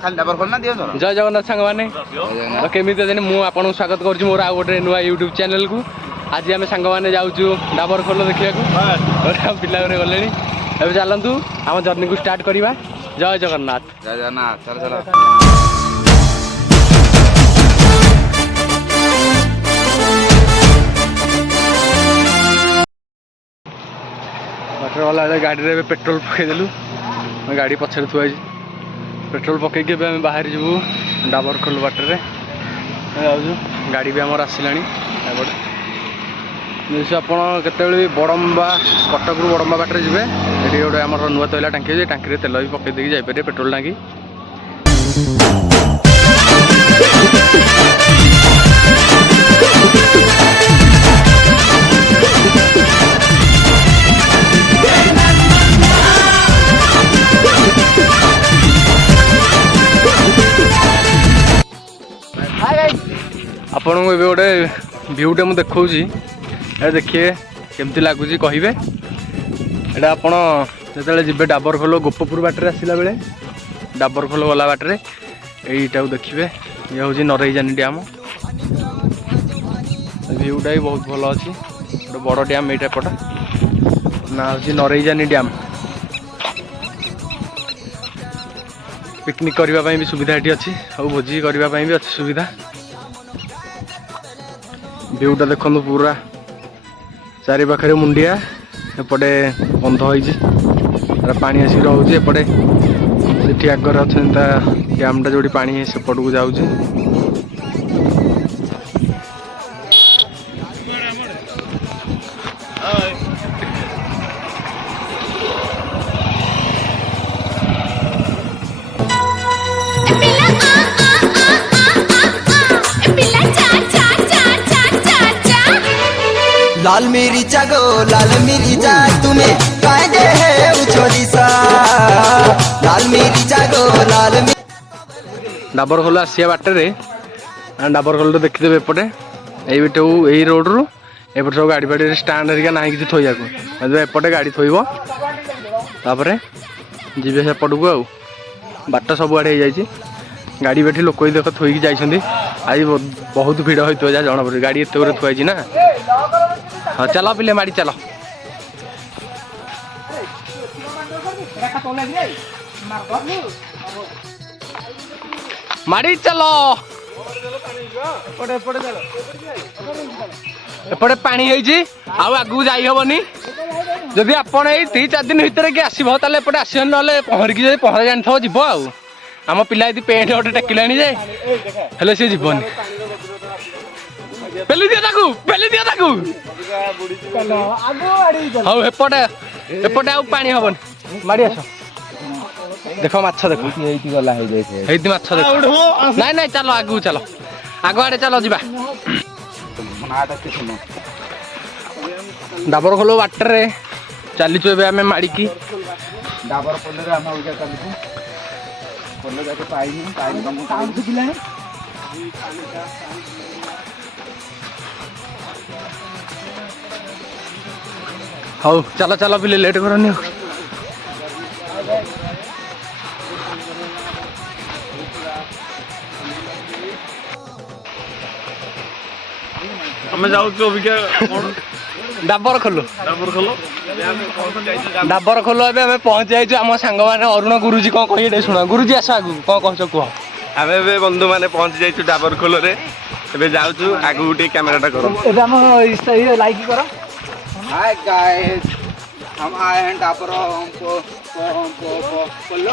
जय जगन्नाथ सांग मैंने केमी मुझे आपको स्वागत करुँ मोर आउ गोटे नुआ यूट्यूब चैनल को। आज आम सांग मैंने जाऊँ डाबर खोल देखा पिला गले अब चलतु आम जर्नी को स्टार्ट करवा। जय जगन्नाथ जय जगन्नाथ चल चल वाटर वाला गाड़ी रे पेट्रोल पकईदेलु गाड़ी पछे थुआई पेट्रोल पकईकि बाहर जीवु डाबर खोल बाटर जाऊँ गाड़ी भी आमर आसला देखिए आप केतबे बड़म्बा कटक रु बड़म्बा बाटर जी ये गोटे आम नुआ तैला टांकी टांकी तेल भी पकई देकी जापर पेट्रोल टांकी। आपन को गोटे भ्यूटे मुझे देखा देखिए केमती लगुच कहे यहाँ आप जो जी डाबर खोल गोपपुर बाटर आसला बेले डाबर खोल गला बाटर यहीटा देखिए ये हूँ नरईजानी डैम भ्यूटा भी बहुत भल अच्छी गोटे बड़ डैम यहाँ पटा ना हूँ नरईजानी डैम पिकनिक करने भी सुविधा ये अच्छी और भोजी करने भी अच्छी सुविधा। भ्यूटा देखो पूरा चारि पाखे मुंडिया एपटे बंध हो पानी आसिक रोचे एपटे से आगर अच्छा डैमटा जो पानी सेपट को जाऊँगी लाल मेरी जागो लाल मेरी जा तुम्हें कायदे है उछोली सा लाल मेरी जागो लाल डाबर खोल आसिया बाटे डाबर खोल देखीदे एपटे यही रोड रु एपटे सब गाड़ी फाड़ी स्टाण्ड हरिका ना कि थोड़ा एपटे गाड़ी थोब तापर जी सेपट को आउ बाट सब आड़े हो गाड़ी बैठी लोक देख थोक जाइए आज बहुत भिड़ होता जहाँ जना पड़े गाड़ी एत थुआई ना। हाँ चलो पिले माड़ी चलो माड़ी चलो एपटे पानी आगू जाई हेनी जदि आपण यही 3-4 दिन भितर कि आसो ताले एपटे आसो ना पहरिकी जो पहरा जानी थो जीव आम पिला यदि पेंट गोटे टेकिलानी जे हेले सी जीवन पेली दिया हाँ एपटे एपटे आउ पानी हबन माड़ी आस देख माछ देख माछ देख नाई नाई चलो आगू चलो आग आड़े चलो जीवा डाबर खोल बाटर चलीचु ए आम माड़ी की डाबर खोल आम चलू खोल जाके पानी हाँ चलो चलो पिले लेट करनी हमें जाऊँ डाबर खोलो डाबर खोलो ए पहुँच जाइए आम सांग मैंने अरुण गुरुजी कौन कही शुण गुरुजी आस आगू कौन कह कह आम ए बंधु मैंने पहुँची जाइए डाबर खोल जाऊँ आगू गोटे कैमेराटा कर लाइक करो। हाय गाइस हम आए हैं डाबर खोलो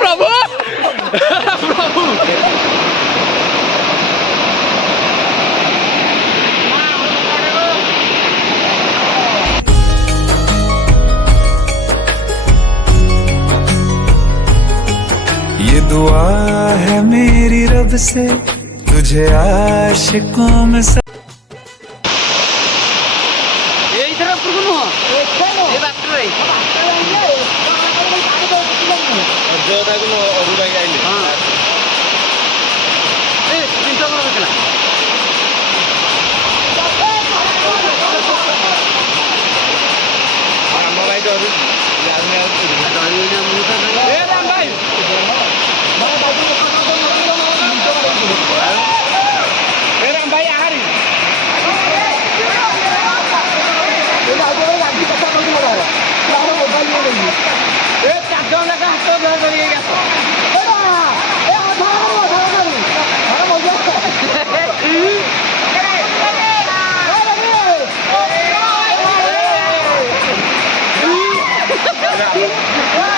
प्रभु प्रभु ये दुआ है मेरी रब से तुझे आशिकों में